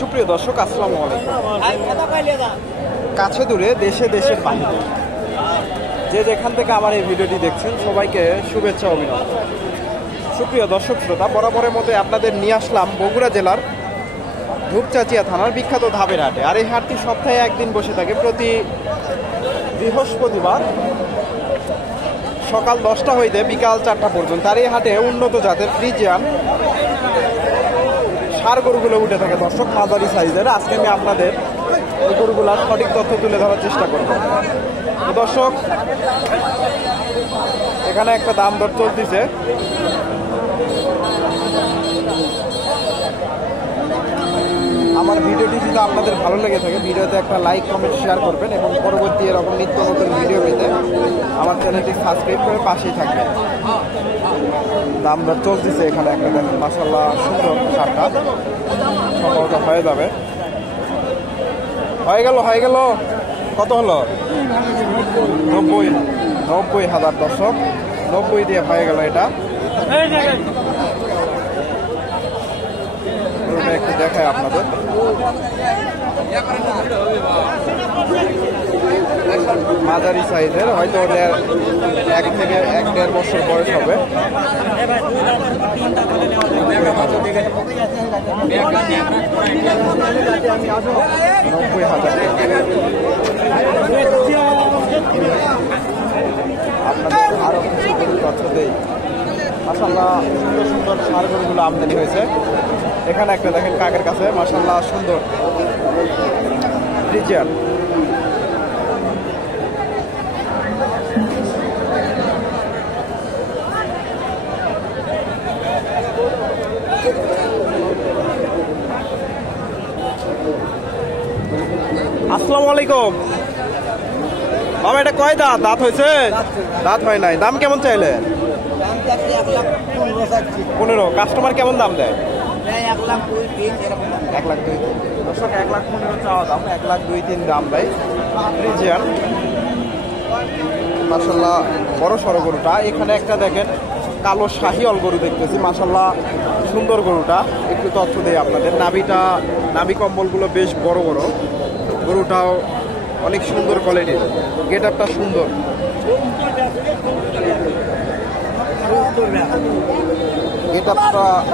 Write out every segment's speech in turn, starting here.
সুপ্রিয় দর্শক, আসসালামু আলাইকুম। কাছে দূরে দেশে দেশের বাহিরে যে যেখান থেকে আমার এই ভিডিওটি দেখছেন সবাইকে শুভেচ্ছা অভিনন্দন। সুপ্রিয় দর্শক শ্রোতা, বরাবরের মতো আপনাদের নিয়ে আসলাম বগুড়া জেলার ধূপচাচিয়া থানার বিখ্যাত ধাপের হাটে। আর এই হাটটি সপ্তাহে একদিন বসে থাকে, প্রতি বৃহস্পতিবার সকাল 10টা হইতে বিকাল 4টা পর্যন্ত। আর এই হাটে উন্নত জাতের ফ্রিজিয়ান ষাঁড় গরুগুলো উঠে থাকে দর্শক, মাঝারি সাইজের। আজকে আমি আপনাদের এই গরুগুলার সঠিক তথ্য তুলে ধরার চেষ্টা করব। দর্শক, এখানে একটা দাম দর চলতেছে। আমার ভিডিওটি যদি আপনাদের ভালো লেগে থাকে, ভিডিওতে একটা লাইক, কমেন্ট, শেয়ার করবেন এবং পরবর্তী এরকম নিত্য নতুন ভিডিও পেতে আমার চ্যানেলটি সাবস্ক্রাইব করে পাশেই থাকবেন। দাম দর চলতেছে এখানে একটা, দেখেন মাশাআল্লাহ সুন্দর ষাঁড়টা, সম্ভবত হয়ে যাবে। হয়ে গেল কত হলো? 90,000 দর্শক, 90 দিয়ে হয়ে গেল এটা। একটু দেখায় আপনাদের। মাঝারি সাইজের, হয়তো ওদের 1-1.5 বছর বয়স হবে। 90,000 আপনাদের আরো কিছু গরুর তথ্য দেই। মাশাআল্লাহ সুন্দর সুন্দর ষাঁড় গরুগুলো আমদানি হয়েছে। এখানে একটা দেখেন কাকের কাছে, মাশাআল্লাহ সুন্দর ফ্রিজিয়ান। আসসালামু আলাইকুম মামা, এটা কয় দাঁত? দাঁত হয়েছে? দাঁত হয় নাই। দাম কেমন চাইলে? 15। কাস্টমার কেমন দাম দেয়? 1,02,3 দর্শক, 1,15,000 চাওয়া দাম, 1,02,3 দাম দেয় ফ্রিজিয়ান। মাশাআল্লাহ বড় সড়ো গরুটা। এখানে একটা দেখেন কালো শাহিওয়াল গরু দেখতেছি, মাশাআল্লাহ সুন্দর গরুটা। একটু তথ্য দেয় আপনাদের। নাভি কম্বলগুলো বেশ বড় বড়। গরুটাও অনেক সুন্দর কোয়ালিটির, গেট আপটা সুন্দর।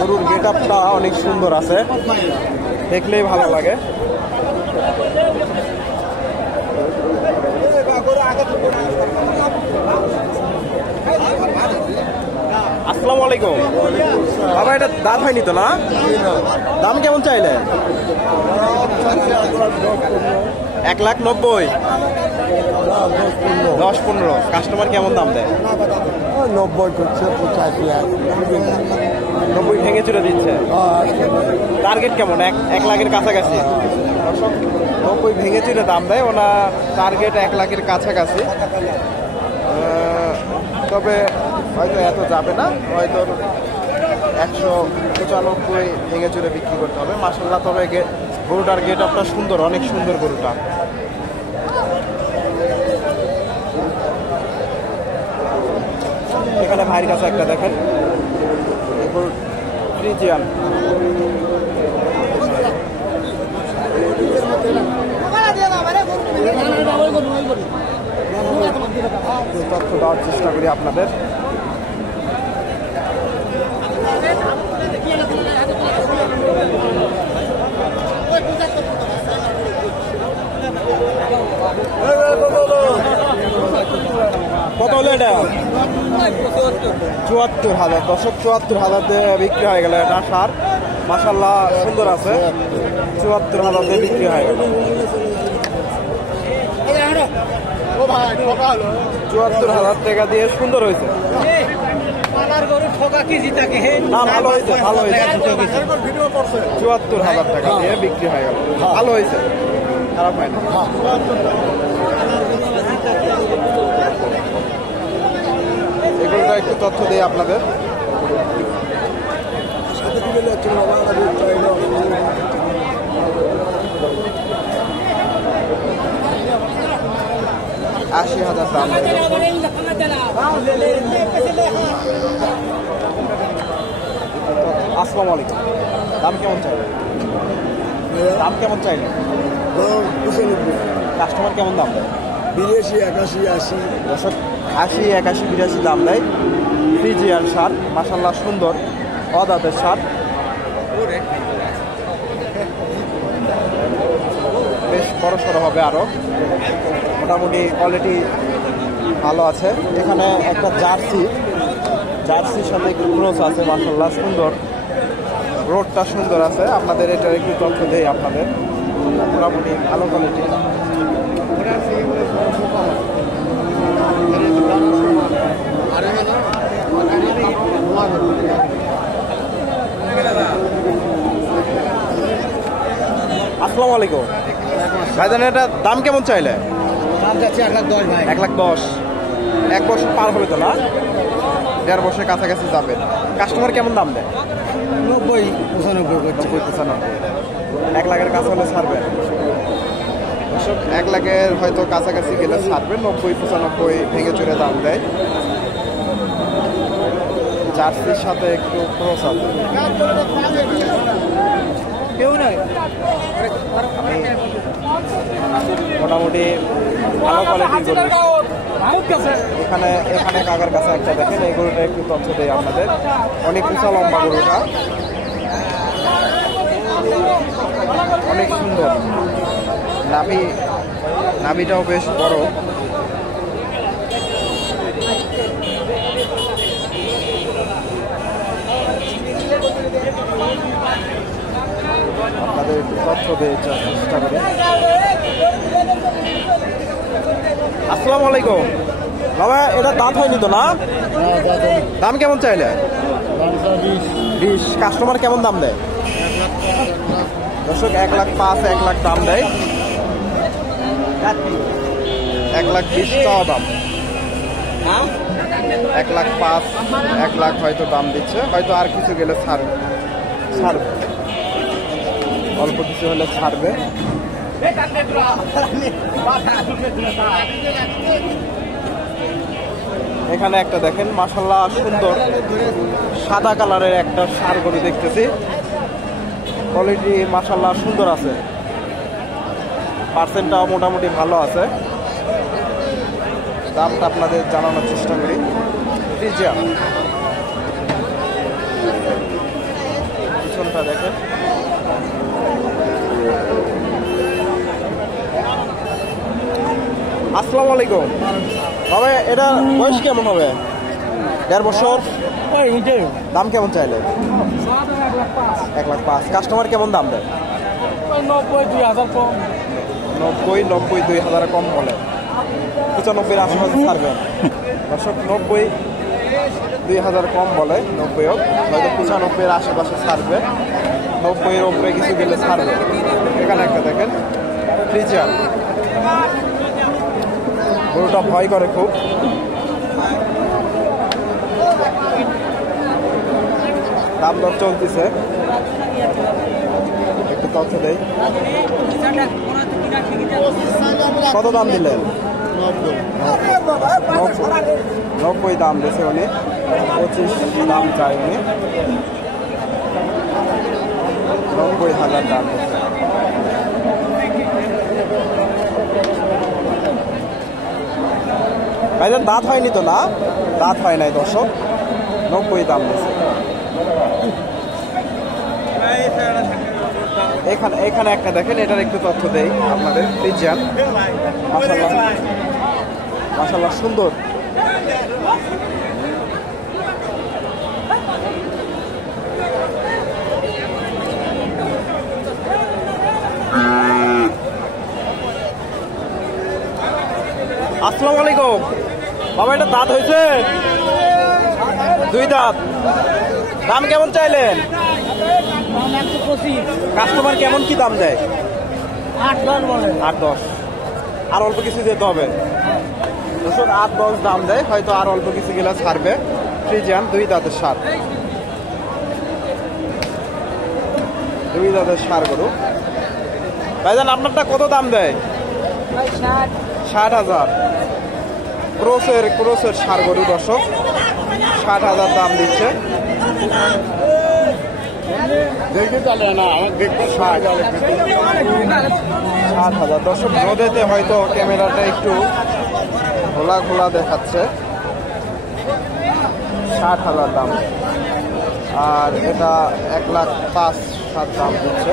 গরুর গেট আপটা অনেক সুন্দর আছে, দেখলেই ভালো লাগে। আসসালামু আলাইকুম বাবা, এটা দাঁত হয়নি তো না? দাম কেমন চাইলে? 1,90,000। 10-15। কাস্টমার কেমন দাম দেয়? 90 করছে, 85। 90 ভেঙে চুরে দিচ্ছে। টার্গেট কেমন? 1 লাখের কাছাকাছি। 90 ভেঙে চুরে দাম দেয় ওনা, টার্গেট 1 লাখের কাছাকাছি। তবে হয়তো এত যাবে না, হয়তো 195 ভেঙে চুরে বিক্রি করতে হবে। মাশাআল্লাহ, তবে গরুটার গেট আপটা সুন্দর, অনেক সুন্দর গরুটা। এখানে ভাইয়ের কাছে একটা দেখেন ফ্রিজিয়ান। তথ্য দেওয়ার চেষ্টা করি আপনাদের। কত হলো এটা? 74,000 দর্শক, 74,000 দিয়ে বিক্রি হয়ে গেল এটা ষাঁড়। মাশাআল্লাহ সুন্দর আছে, 74,000 দিয়ে বিক্রি হয়ে গেল। 74,000 টাকা দিয়ে সুন্দর হয়েছে। না, ভালো হয়েছে, ভালো হয়েছে। 74,000 টাকা দিয়ে বিক্রি হয়ে গেল, ভালো হয়েছে, খারাপ হয় না। এগুলোটা একটু তথ্য দিই আপনাদের। 80,000 দাম। আসসালামু আলাইকুম, দাম কেমন চাই? দাম কেমন চাইলেন? 95। কাস্টমার কেমন দাম দেয়? 82, 81, 80। দর্শক 80, 81, 82 দাম দেয়। ফ্রিজিয়ান সার, মাশাআল্লাহ সুন্দর অদাঁতের সার, বেশ বড় সড়ো হবে আরো, মোটামুটি কোয়ালিটি ভালো আছে। এখানে একটা জার্সির সাথে একটু ক্রস আছে, মাশাআল্লাহ সুন্দর, রোডটা সুন্দর আছে। আপনাদের এটার একটু তথ্য দেই, আপনাদের মোটামুটি ভালো কোয়ালিটি। আসসালামু আলাইকুম ভাইজান, এটা দাম কেমন চাইলে? দাম যাচ্ছে 1,10,000 ভাই। 1,10,000। 1 বছর পার হবে তো না? 1.5 বছরের কাছাকাছি যাবেন। কাস্টমার কেমন দাম দেয়? 90, 95 করছে। 95। 1 লাখের কাছে হলে ছাড়বেন দর্শক, 1 লাখের হয়তো কাছাকাছি গেলে ছাড়বেন। 90, 95 ভেঙে চড়ে দাম দেয়। জার্সির সাথে একটু ক্রস আছে। কেউ নাই। মোটামুটি ভালো কোয়ালিটির গরু। এখানে কাকার কাছে একটা দেখেন, এই গরুটা একটু তথ্য দেয় আপনাদের। অনেক বিশাল লম্বা গরুটা, অনেক সুন্দর, নাভিটাও বেশ বড়। আপনাদের একটু তথ্য দেওয়ার চেষ্টা করি। আসসালামু আলাইকুম বাবা, এটা দাঁত হয়নি তো না? দাম কেমন চাইলে? 20। কাস্টমার কেমন দাম দেয়? দর্শক 1,05,000, 1 লাখ দাম দেয়। 1,20,000 টাকা দাম। 1,05,000, 1 লাখ হয়তো দাম দিচ্ছে। হয়তো আর কিছু গেলে ছাড়বে, অল্প কিছু হলে ছাড়বে। এখানে একটা দেখেন, মাশাআল্লাহ সুন্দর সাদা কালারের একটা ষাঁড় গরু দেখতেছি। কোয়ালিটি মাশাআল্লাহ সুন্দর আছে, পার্সেন্টটাও মোটামুটি ভালো আছে। দামটা আপনাদের জানানোর চেষ্টা করি। ফ্রিজিয়ান, পিছনটা দেখেন। আসসালামু আলাইকুম বাবা, এটা বয়স কেমন হবে? 1.5 বছর। দাম কেমন চাইলে? 1,05,000। কাস্টমার কেমন দাম দেয়? 90, 2,000 কম। 90, 2,000 কম বলে। 95-এর আশেপাশে ছাড়বেন দর্শক। 90, 2,000 কম বলে। 90 হোক, হয়তো 95-এর আশেপাশে ছাড়বে। 90-এর উপরে কিছু গেলে ছাড়বে। এখানে একটা দেখেন, ফ্রিজিয়ান, গরুটা ভয় করে খুব। দাম দর চলতেছে, একটু তথ্য দেই। কত দাম দিলেন? 90 দাম দিয়েছে উনি। 25 দাম চাই উনি। 90,000 দাম দিয়েছে। ভাইজান দাঁত হয়নি তো না? দাঁত হয় নাই দর্শক। 90 দাম দিয়েছে। এখানে একটা দেখেন, এটার একটু তথ্য দেই আপনাদের। ফ্রিজিয়ান, মাশাআল্লাহ সুন্দর। আসসালামু আলাইকুম বাবা, এটা দাঁত হয়েছে? 2 দাঁত। দাম কেমন চাইলেন? 125। কাস্টমার কেমন কি দাম দেয়? 8-10 বলে। 8-10। আর অল্প কিছু যেতে হবে। 8-10 দাম দেয়, হয়তো আর অল্প কিছু গেলে ছাড়বে। ফ্রিজিয়ান, 2 দাঁতের সার, 2 দাঁতের সার গরু। ভাইজান আপনারটা কত দাম দেয়? 60,000। ক্রোসের সার গরু দর্শক, 60,000 দাম দিচ্ছে। দেখতে চলে না আমার দেখতে 60,000। দর্শক রোদেতে হয়তো ক্যামেরাটা একটু ঘোলা ঘোলা দেখাচ্ছে। 60,000 দাম। আর এটা 1,05,000 দাম দিচ্ছে।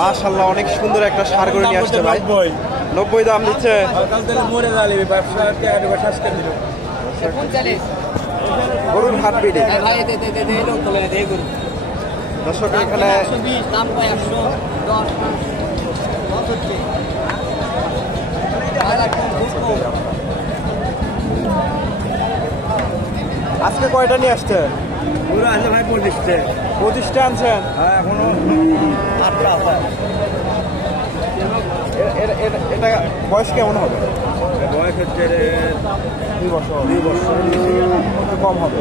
মাশাআল্লাহ, অনেক সুন্দর একটা ষাঁড় করে নিয়ে আসছে ভাই। 90 দাম দিচ্ছে। গরুর হাট পিড়ে দর্শক এখানে আজকে কয়টা নিয়ে আসছে? ভাই 25টা আনছেন। হ্যাঁ এখনো 8টা আছে। এটা বয়স কেমন হবে? বয়স হচ্ছে 2 বছর। 2 বছর। একটু কম হবে।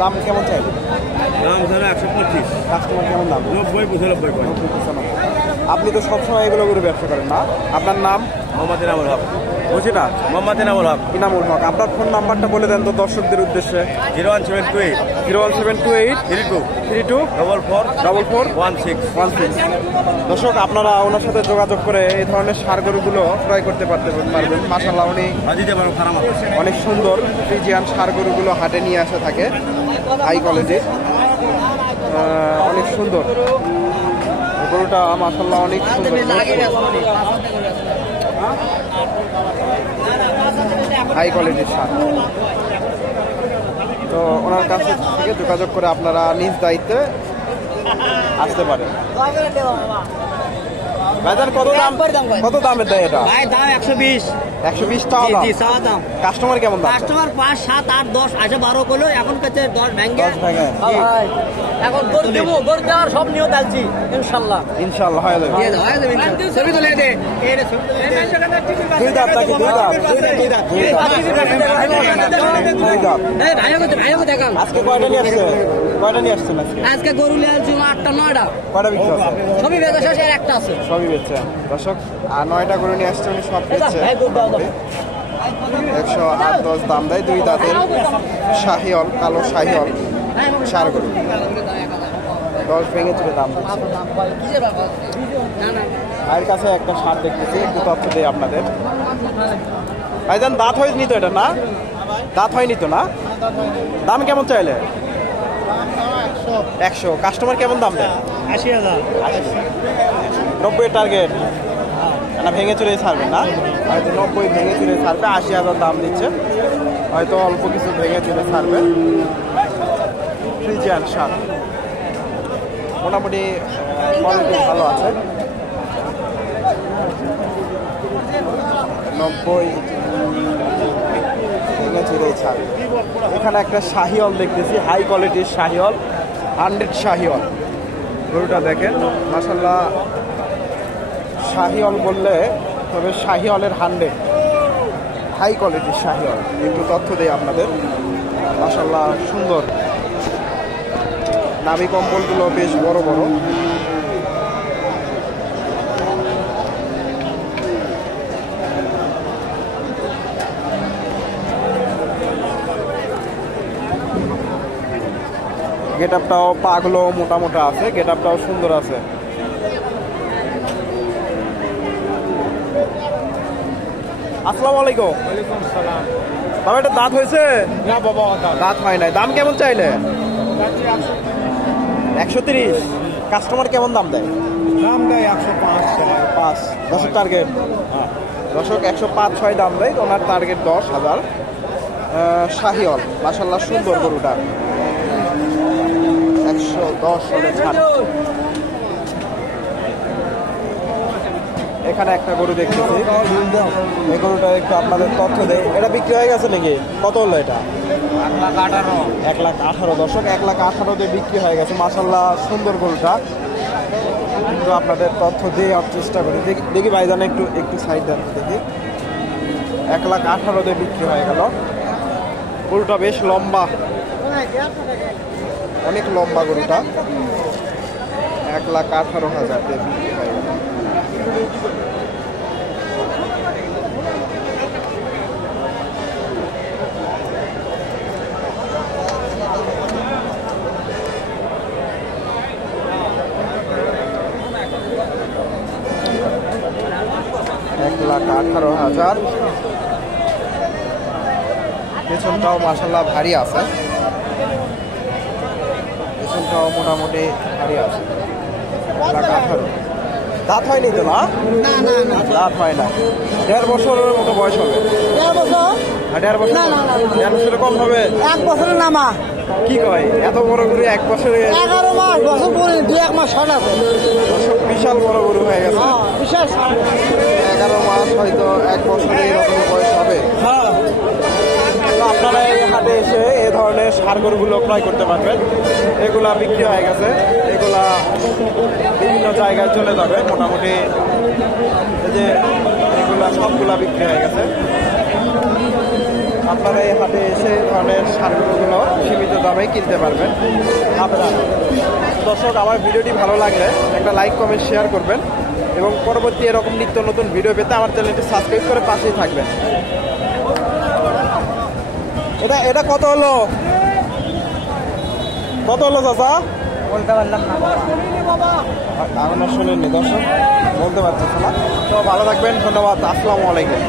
দাম কেমন চাইবে? দাম ধরো 125। কাস্টমার কেমন দাম? 90-95। আপনি তো সবসময় এগুলো করে ব্যবসা করেন না? আপনার নাম? মোহাম্মদ ইনামুল হক। বুঝি না? মোহাম্মদ ইনামুল হক। ইনামুল হক। আপনার ফোন নাম্বারটা বলে দেন তো দর্শকদের উদ্দেশ্যে। 01728 01728 32 32 44 44 16। দর্শক আপনারা ওনার সাথে যোগাযোগ করে এই ধরনের ষাঁড় গরুগুলো ক্রয় করতে পারবেন। মাশাআল্লাহ, উনি দিতে পারো ফার্ম আছে। অনেক সুন্দর ফ্রিজিয়ান ষাঁড় গরুগুলো হাটে নিয়ে আসা থাকে হাই কোয়ালিটির। অনেক সুন্দর গরুটা, মাশাআল্লাহ অনেক সুন্দর। হাই কোয়ালিটির ষাঁড়। তো ওনার কাছ থেকে যোগাযোগ করে আপনারা নিজ দায়িত্বে আসতে পারেন। ভাইজান কত দামের দেয় এটা? ভাই দাম 120। 120 টাকা দাম। চাওয়া দাম। কাস্টমার কেমন দাম? কাস্টমার 5, 7, 8, 10 আসে 12 করলো, এখন কাছে 10 ভেঙে। 10 ভেঙে। এখন গরু দেবো, গরু দেওয়ার সব নিয়ত আছে ইনশাআল্লাহ। ইনশাআল্লাহ হয়ে যাবে। ছবি তুলে দে। দুই দাঁত নাকি? দুই দাঁত। এই ভাইও দেখান। আজকে কয়টা নিয়ে আসছে? কয়টা নিয়ে আসছেন আজকে? আজকে গরু নিয়ে আসছি 8টা 9টা। কয়টা বিক্রি হচ্ছে? সবই বেচা শেষ, আর একটা আছে। সবই বেচছে দর্শক। আর 9টা করে নিয়ে আসছে, উনি সব বেচছে। 108-10 দাম দেয়। দুই দাঁতের শাহিওল, কালো শাহিওল ষাঁড় গরু। 10 ভেঙে চলে দাম দিচ্ছে। ভাইয়ের কাছে একটা ষাঁড় দেখতেছি, একটু তথ্য দিই আপনাদের। ভাইজান দাঁত হয়নি তো এটা? না দাঁত হয়নি তো? না দাম কেমন চাইলে? 100। কাস্টমার কেমন দাম দেয়? 80,000। 90 টার্গেট না? ভেঙে চুরে ছাড়বে না? হয়তো 90 ভেঙে চুরে ছাড়বে। 80,000 দাম দিচ্ছে, হয়তো অল্প কিছু ভেঙে চুরে ছাড়বে। ফ্রিজিয়ান ষাঁড় মোটামুটি কোয়ালিটি ভালো আছে। 90 ভেঙে চুরে ছাড়বে। এখানে একটা শাহিওল দেখতেছি, হাই কোয়ালিটির শাহিওল, 100 শাহিওল। গরুটা দেখেন, মাশাআল্লাহ। শাহিওল বললে তবে শাহিওলের 100 হাই কোয়ালিটির শাহিওল। একটু তথ্য দেই আপনাদের। মাশাআল্লাহ সুন্দর। নাভি কম্বলগুলো বেশ বড় বড়। গেট আপটাও পাগুলো মোটা মোটা আছে, গেট আপটাও সুন্দর আছে। আসসালামু আলাইকুম। বাবা এটা দাঁত হয়েছে? না বাবা দাঁত হয় নাই। দাম কেমন চাইলে? 130। কাস্টমার কেমন দাম দেয়? দাম দেয় 105। 10 টার্গেট। দর্শক 105-6 দাম দেয়। ওনার টার্গেট 10,000। শাহিওল, মাশাআল্লাহ সুন্দর গরুটা। 110 হলে ছাড়। এখানে একটা গরু দেখতেছি, এই গরুটা একটু আপনাদের তথ্য দেয়। এটা বিক্রি হয়ে গেছে নাকি? কত হলো এটা? 1,18,000। দর্শক 1,18,000 দিয়ে বিক্রি হয়ে গেছে। মাশাআল্লাহ সুন্দর গরুটা। কিন্তু আপনাদের তথ্য দেওয়ার চেষ্টা করি। দেখি ভাইজান একটু সাইড দেন দেখি। 1,18,000 দিয়ে বিক্রি হয়ে গেল। গরুটা বেশ লম্বা, অনেক লম্বা গরুটা। 1,18,000 দিয়ে বিক্রি হয়ে গেল। 1,18,000। পেছনটাও মাশাআল্লাহ ভারী আছে, পেছনটাও মোটামুটি ভারী আছে। 1,18,000। দাঁত হয়নি তো না? দাঁত হয় না। 1.5 বছরের মতো বয়স হবে। 1.5 বছর? 1.5 বছর? 1.5 বছরের কম হবে। 1 বছরের নামা। কি কয় এত বড় গরু 1 বছরে? 11 মাস, বছর পরে 2-1 মাস শর্ট আছে। বিশাল বড় গরু হয়ে গেছে। বিশাল 11 মাস হয়তো 1 বছরে এরকম বয়স হবে। তো আপনারা এই হাটে এসে এ ধরনের ষাঁড় গরুগুলো ক্রয় করতে পারবেন। এগুলা বিক্রি হয়ে গেছে, এগুলা বিভিন্ন জায়গায় চলে যাবে। মোটামুটি এই যে এগুলা সবগুলা বিক্রি হয়ে গেছে। আপনারা এই হাটে এসে এই ধরনের ষাঁড় গরুগুলো সীমিত দামে কিনতে পারবেন। দর্শক, আমার ভিডিওটি ভালো লাগলে একটা লাইক কমেন্ট শেয়ার করবেন এবং পরবর্তী এরকম নিত্য নতুন ভিডিও পেতে আমার চ্যানেলটি সাবস্ক্রাইব করে পাশেই থাকবেন। এটা কত হলো? কত হলো চাচা? বলতে পারলাম না। এখনো শুনেননি দর্শক, বলতে পারতেছে না। তো ভালো থাকবেন, ধন্যবাদ, আসসালামু আলাইকুম।